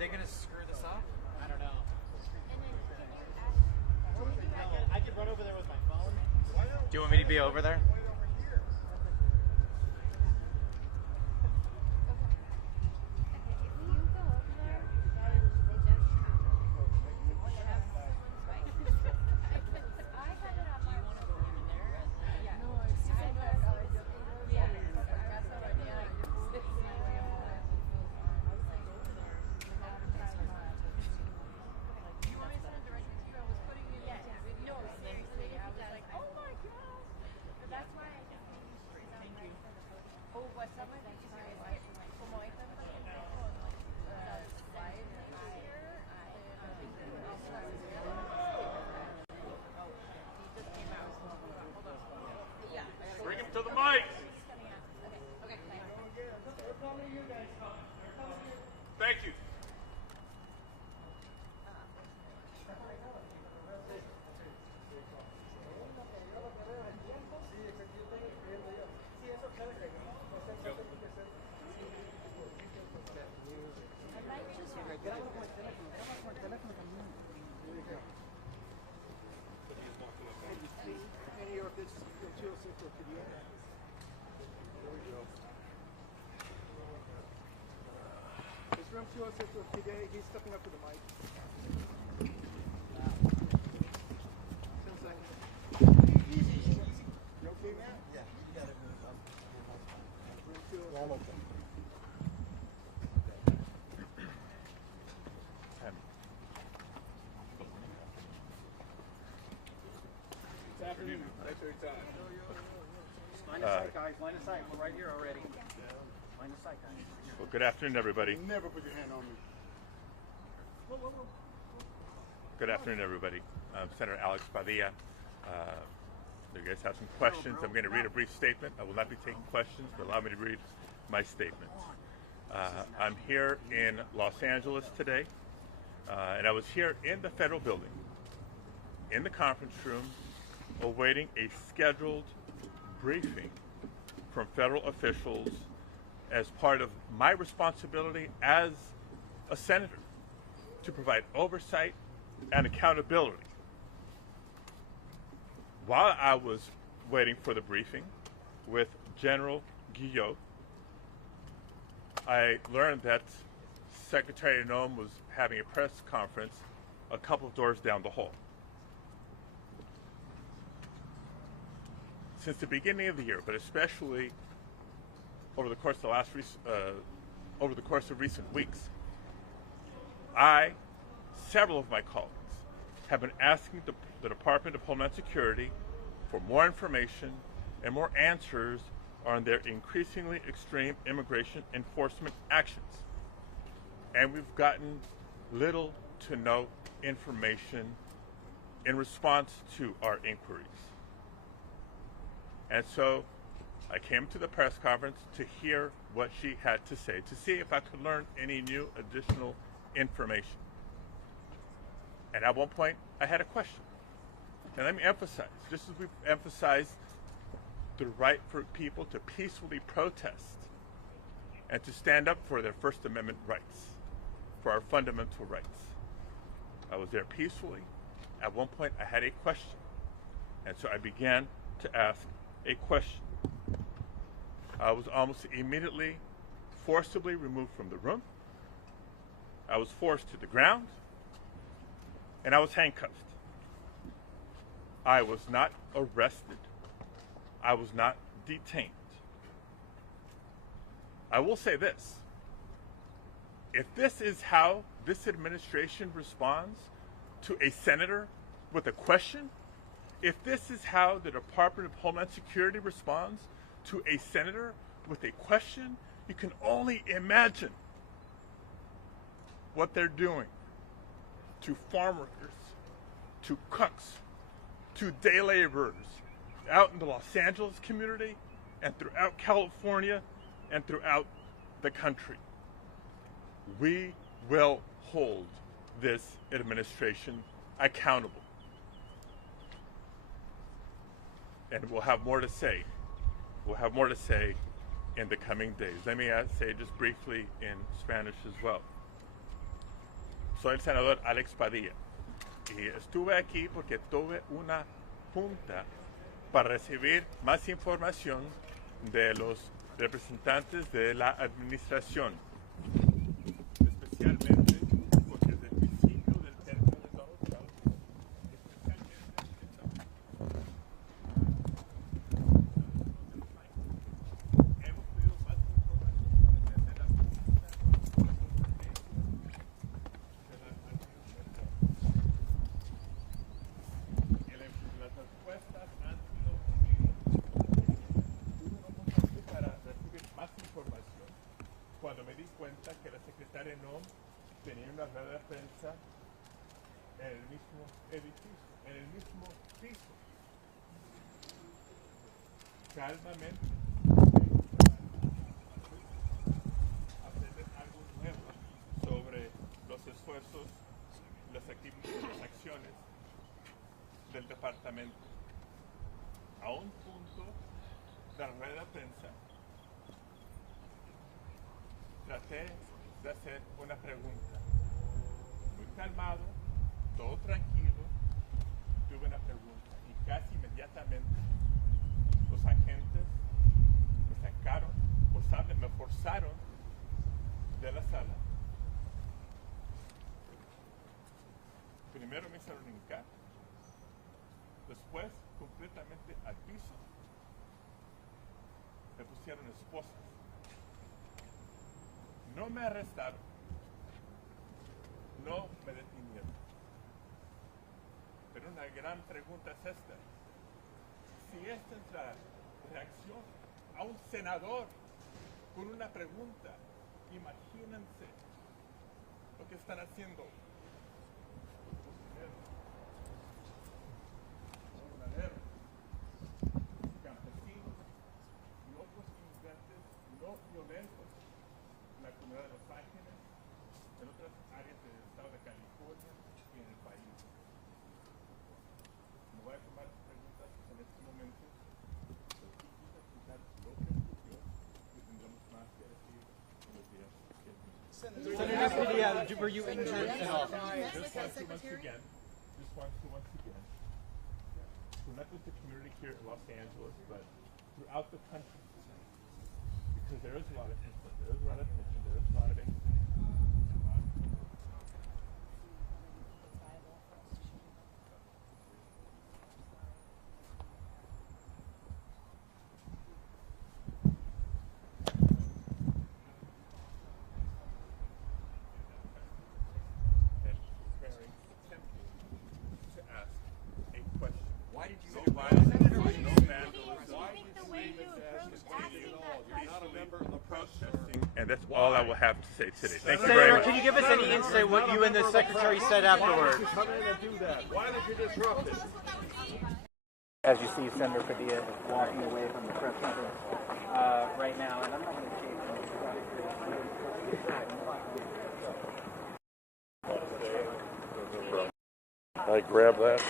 they going to screw this up? I don't know. I could run over there with my phone. Do you want me to be over there? Bring him to the mic. Thank you. He's stepping up to the mic. 10 seconds. Easy. You okay, man? Yeah, you got it. Room 206. Good afternoon. Thanks for your time. Line of sight, guys. Line of sight. We're right here already. Line of sight, guys. Well, good afternoon, everybody. Never put your hand on me. Good afternoon, everybody. I'm Senator Alex Padilla. You guys have some questions. I'm going to read a brief statement. I will not be taking questions, but allow me to read my statement. I'm here in Los Angeles today, and I was here in the federal building, in the conference room, awaiting a scheduled briefing from federal officials as part of my responsibility as a senator to provide oversight and accountability. While I was waiting for the briefing with General Guillot, I learned that Secretary Noem was having a press conference a couple of doors down the hall. Since the beginning of the year, but especially over the course of recent weeks, several of my colleagues, have been asking the Department of Homeland Security for more information and more answers on their increasingly extreme immigration enforcement actions. And we've gotten little to no information in response to our inquiries. And so I came to the press conference to hear what she had to say, to see if I could learn any new additional information. And at one point, I had a question. And let me emphasize, just as we've emphasized the right for people to peacefully protest and to stand up for their First Amendment rights, for our fundamental rights. I was there peacefully. At one point, I had a question. And so I began to ask a question. I was almost immediately forcibly removed from the room. I was forced to the ground, and I was handcuffed. I was not arrested. I was not detained. I will say this. If this is how this administration responds to a senator with a question, if this is how the Department of Homeland Security responds to a senator with a question, you can only imagine what they're doing to farm workers, to cooks, to day laborers out in the Los Angeles community and throughout California and throughout the country. We will hold this administration accountable. And we'll have more to say. We'll have more to say in the coming days. Let me say just briefly in Spanish as well. Soy el senador Alex Padilla y estuve aquí porque tuve una junta para recibir más información de los representantes de la administración, especialmente porque desde el principio del término de Donald Trump, especialmente hemos pedido más información para entender las políticas de la administración. Las respuestas han sido unidas. Para recibir más información, cuando me di cuenta que la secretaria Noem tenía una rueda de prensa en el mismo edificio, en el mismo piso. Calmamente aprender algo nuevo sobre los esfuerzos, las acciones del departamento. A un punto de la rueda de prensa traté de hacer una pregunta. Muy calmado, todo tranquilo, tuve una pregunta y casi inmediatamente los agentes me sacaron, me forzaron de la sala. Primero me hicieron hincar, después completamente al piso me pusieron esposas. No me arrestaron, no me detenieron. Pero una gran pregunta es esta: si esta es la reacción a un senador con una pregunta, imagínense lo que están haciendo campesinos y otros inmigrantes no violentos en la comunidad de Los Ángeles, en otras áreas del estado de California y en el país. Me voy a tomar preguntas en este momento, pero quisiera escuchar lo que ocurrió y tendremos más que decir en los días que vienen. Senator Padilla, were you injured at all? Just want to once again, so not just the community here in Los Angeles, but throughout the country, because there is a lot of concern, there is a lot of tension, there is a lot of anxiety. Why did you No say violence, Senator, no I vandalism, think the way you approach asking that question. protesting, and that's all I will have to say today. Thank you very Senator, much. can you give us any insight what you and the secretary said afterwards? Come in and do that. Why did you disrupt it? As you see, Senator Padilla is walking away from the press conference right now, and I'm not going to chase him. I grab that.